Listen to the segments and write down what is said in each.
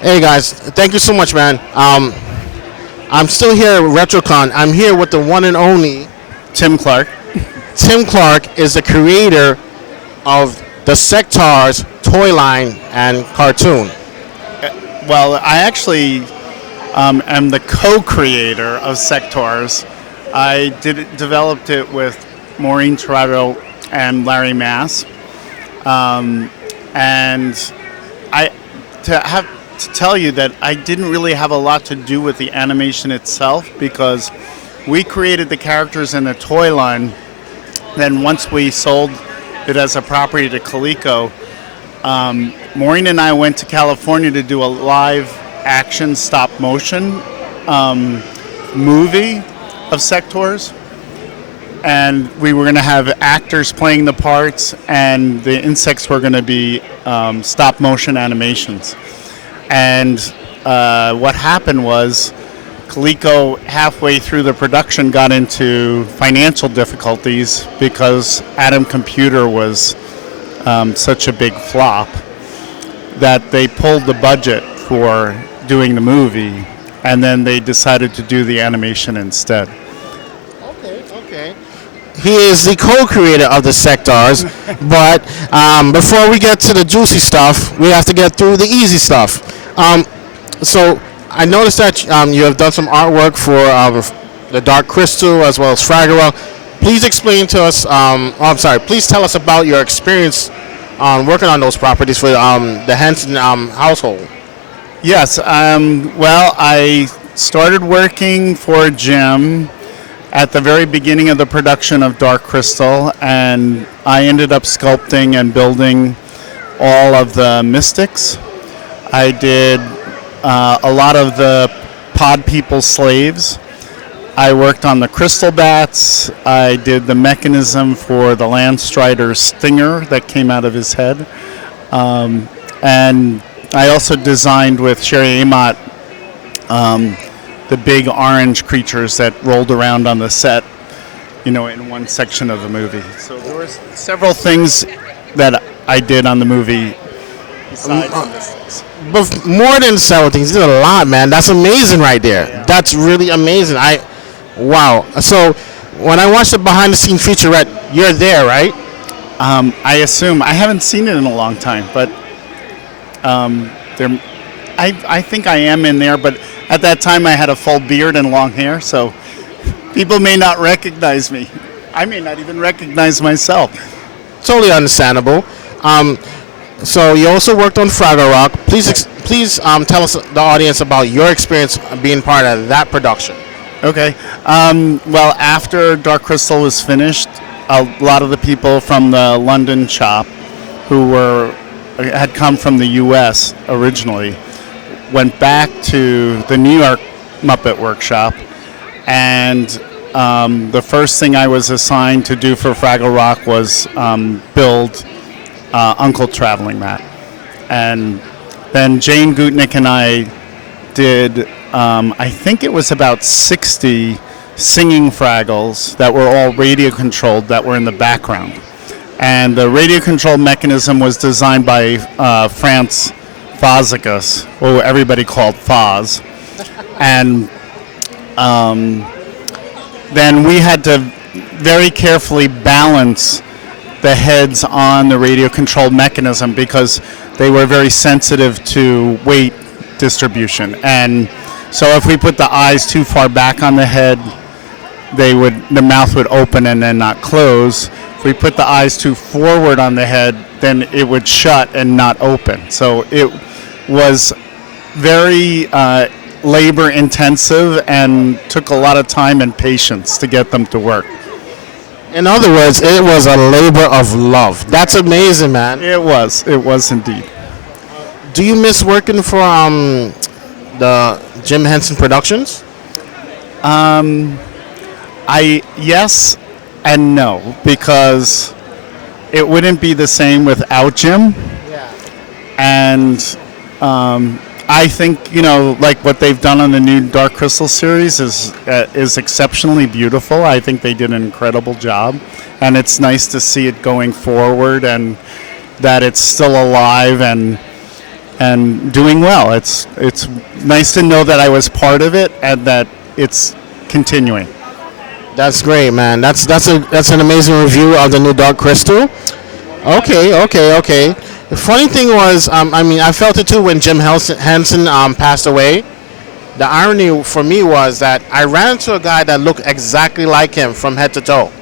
Hey guys, thank you so much, man. I'm still here at Retrocon. I'm here with the one and only Tim Clarke. Tim Clarke is the creator of the Sectars toy line and cartoon. Well, I actually am the co-creator of Sectors. Developed it with Maureen Torado and Larry Mass, and I have to tell you that I didn't really have a lot to do with the animation itself because we created the characters in the toy line. Then once we sold it as a property to Coleco, Maureen and I went to California to do a live action stop motion movie of Sectors. And we were going to have actors playing the parts, and the insects were going to be stop motion animations. And what happened was Coleco, halfway through the production, got into financial difficulties because Atom Computer was such a big flop that they pulled the budget for doing the movie, and then they decided to do the animation instead. Okay. He is the co-creator of the Sectars, but before we get to the juicy stuff, we have to get through the easy stuff. So I noticed that you have done some artwork for the Dark Crystal as well as Fraggle. Please explain to us. Please tell us about your experience on working on those properties for the Henson household. Yes. Well, I started working for Jim at the very beginning of the production of Dark Crystal, and I ended up sculpting and building all of the mystics. I did a lot of the pod people slaves. I worked on the crystal bats. I did the mechanism for the land strider's stinger that came out of his head. And I also designed with Sherry Amott the big orange creatures that rolled around on the set, in one section of the movie. So there were several things that I did on the movie besides mystics. But more than several things, you did a lot, man. That's amazing right there. Yeah. That's really amazing. Wow. So when I watched the behind the scenes featurette, you're there, right? I assume. I haven't seen it in a long time, but I think I am in there, but at that time I had a full beard and long hair, so people may not recognize me. I may not even recognize myself. Totally understandable. So you also worked on Fraggle Rock. Please tell us, the audience, about your experience being part of that production. Okay. Well, after Dark Crystal was finished, a lot of the people from the London shop who had come from the U.S. originally went back to the New York Muppet Workshop, and the first thing I was assigned to do for Fraggle Rock was build Uncle Traveling Matt. And then Jane Gutnick and I did, I think it was about 60 singing Fraggles that were all radio controlled that were in the background. And the radio control mechanism was designed by Franz Fozzikas, who everybody called Foz. And then we had to very carefully balance the heads on the radio controlled mechanism because they were very sensitive to weight distribution. And so if we put the eyes too far back on the head, the mouth would open and then not close. If we put the eyes too forward on the head, then it would shut and not open. So it was very labor intensive and took a lot of time and patience to get them to work. In other words, it was a labor of love. That's amazing, man. It was indeed. Do you miss working for the Jim Henson Productions? Yes and no, because it wouldn't be the same without Jim. Yeah. And I think, like what they've done on the new Dark Crystal series is exceptionally beautiful. I think they did an incredible job, and it's nice to see it going forward and that it's still alive and and doing well. It's nice to know that I was part of it and that it's continuing. That's great, man. That's an amazing review of the new Dark Crystal. Okay. The funny thing was, I felt it too when Jim Henson passed away. The irony for me was that I ran into a guy that looked exactly like him from head to toe,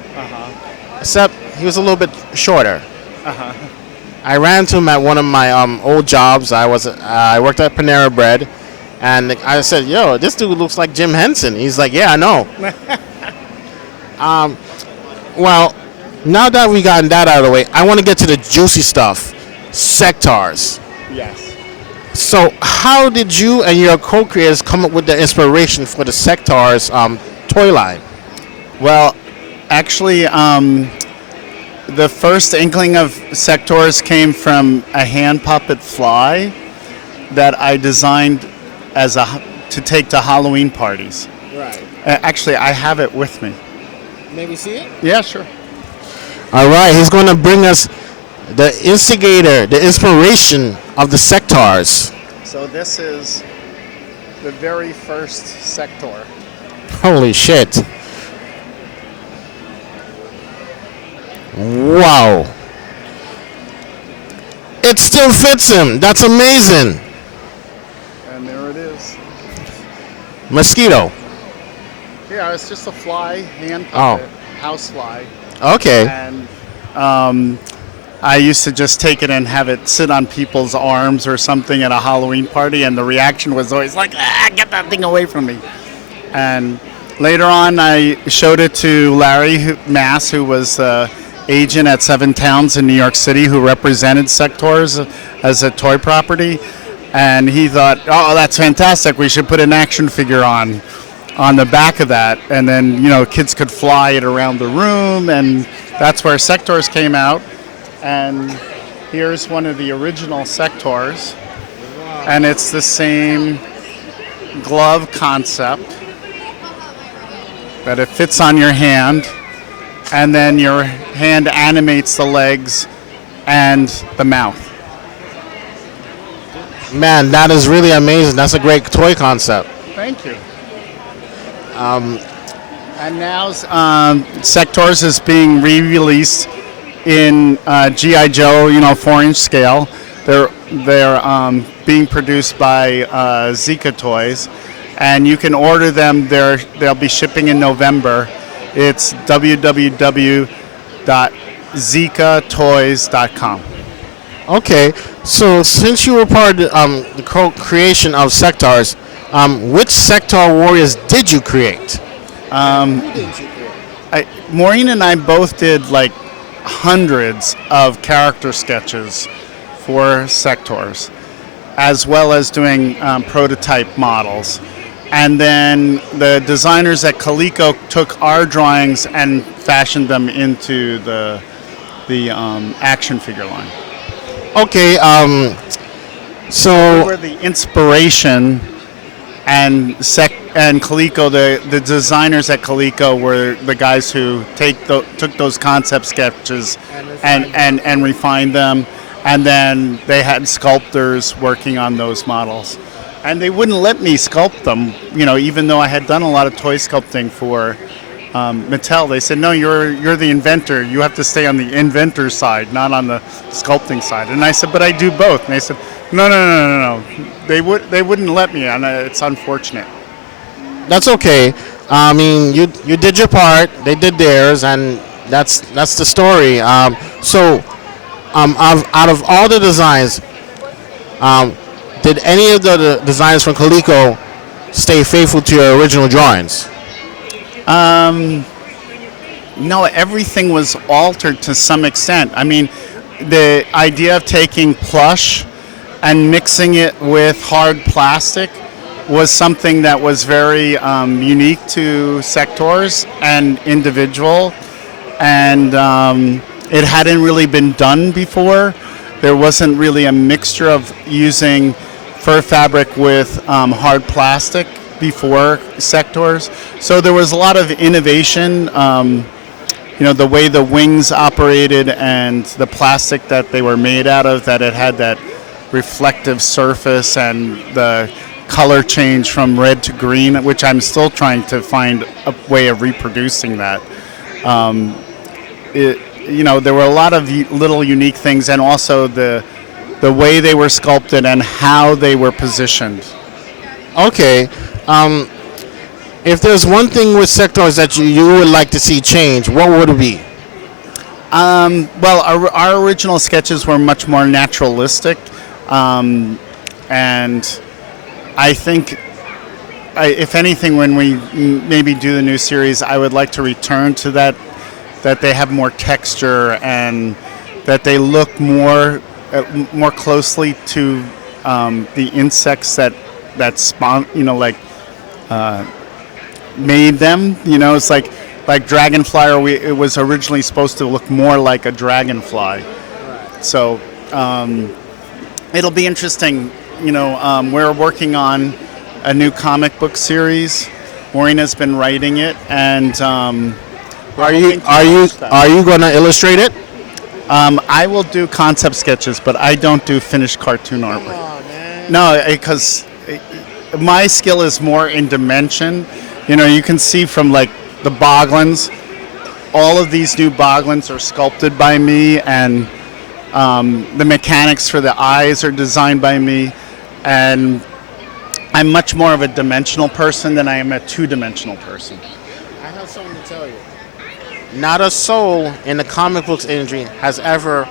except he was a little bit shorter. I ran into him at one of my old jobs. I worked at Panera Bread, and I said, "Yo, this dude looks like Jim Henson." He's like, "Yeah, I know." Well, now that we gotten that out of the way, I want to get to the juicy stuff, sectors. Yes. So, how did you and your co-creators come up with the inspiration for the sectors toy line? Well, actually, the first inkling of sectors came from a hand puppet fly that I designed to take to Halloween parties. Right. Actually, I have it with me. Maybe see it? Yeah, sure. All right, he's going to bring us the instigator, the inspiration of the sectors. So this is the very first sector. Holy shit. Wow. It still fits him. That's amazing. And there it is. Mosquito. Yeah, it's just a fly, hand puppet, house fly. Okay. And I used to just take it and have it sit on people's arms or something at a Halloween party, and the reaction was always like, get that thing away from me. And later on, I showed it to Larry Mass, who was agent at Seven Towns in New York City, who represented sectors as a toy property. And he thought, oh, that's fantastic. We should put an action figure on the back of that. And then, kids could fly it around the room. And that's where sectors came out. And here's one of the original sectors. And it's the same glove concept, that it fits on your hand, and then your hand animates the legs and the mouth. Man, that is really amazing. That's a great toy concept. Thank you. And now Sectors is being re-released in G.I. Joe, 4-inch scale. They're being produced by Zika Toys, and you can order them. They'll be shipping in November. It's www.zikatoys.com. Okay, so since you were part of the co-creation of Sectors, which Sector warriors did you create? Maureen and I both did like hundreds of character sketches for Sectors, as well as doing prototype models. And then the designers at Coleco took our drawings and fashioned them into the action figure line. Okay, so We were the inspiration, and Coleco, the designers at Coleco were the guys who took those concept sketches and refined them, and then they had sculptors working on those models. And they wouldn't let me sculpt them, even though I had done a lot of toy sculpting for Mattel. They said, no, you're the inventor. You have to stay on the inventor side, not on the sculpting side. And I said, but I do both. And they said, no. They wouldn't let me, and it's unfortunate. that's okay. I mean, you did your part. They did theirs, and that's the story. So, out of all the designs, did any of the designs from Coleco stay faithful to your original drawings? No, everything was altered to some extent. I mean, the idea of taking plush and mixing it with hard plastic was something that was very unique to Sectors and individual, and it hadn't really been done before. There wasn't really a mixture of using fur fabric with hard plastic before Sectors. So there was a lot of innovation, the way the wings operated and the plastic that they were made out of, that it had that reflective surface and the color change from red to green, which I'm still trying to find a way of reproducing that. There were a lot of little unique things, and also the way they were sculpted and how they were positioned. Okay. If there's one thing with sectors that you would like to see change, what would it be? Well, our original sketches were much more naturalistic, and I think, if anything, when we maybe do the new series, I would like to return to that they have more texture and that they look more closely to the insects that made them. It's like dragonfly. It was originally supposed to look more like a dragonfly. Right. So it'll be interesting. We're working on a new comic book series. Maureen's been writing it, and are you going to illustrate it? I will do concept sketches, but I don't do finished cartoon artwork. Oh, man. No, because my skill is more in dimension. You can see from the Boglins. All of these new Boglins are sculpted by me, and the mechanics for the eyes are designed by me. And I'm much more of a dimensional person than I am a two-dimensional person. I have something to tell you. Not a soul in the comic books industry has ever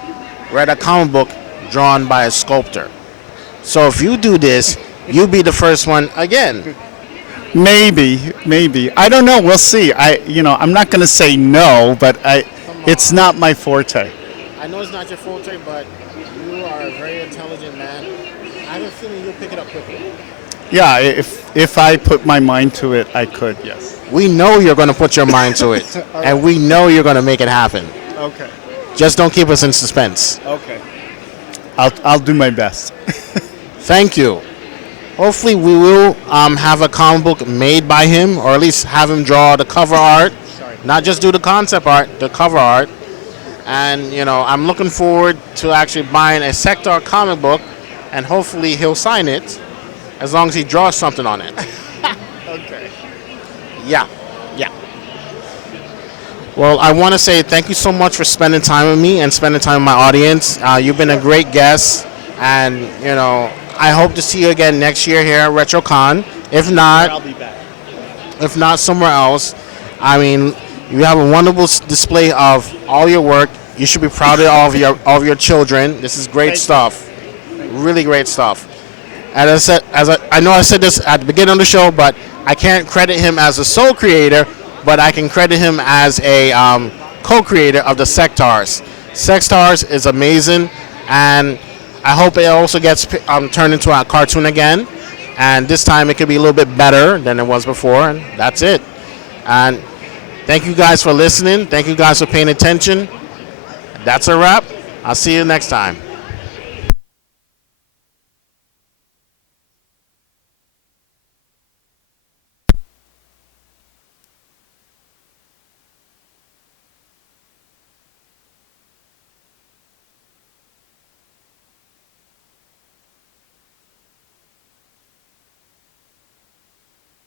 read a comic book drawn by a sculptor. So if you do this, you'll be the first one again. Maybe. I don't know. We'll see. I'm not going to say no, but it's not my forte. I know it's not your forte, but you are a very intelligent man. I have a feeling you'll pick it up quickly. Yeah, if I put my mind to it, I could, yes. We know you're going to put your mind to it, right. And we know you're going to make it happen. Okay. Just don't keep us in suspense. Okay. I'll do my best. Thank you. Hopefully we will have a comic book made by him, or at least have him draw the cover art. Not just do the concept art, the cover art. And, I'm looking forward to actually buying a Sector comic book, and hopefully he'll sign it as long as he draws something on it. Okay. Yeah. Well, I want to say thank you so much for spending time with me and spending time with my audience. You've been a great guest, and, I hope to see you again next year here at Retrocon. If not, I'll be back. If not somewhere else. I mean, you have a wonderful display of all your work. You should be proud of all of your children. This is great stuff. Really great stuff. As I know I said this at the beginning of the show, but I can't credit him as a sole creator, but I can credit him as a co-creator of the Sectars. Sectars is amazing, and I hope it also gets turned into a cartoon again, and this time it could be a little bit better than it was before, and that's it. And thank you guys for listening. Thank you guys for paying attention. That's a wrap. I'll see you next time.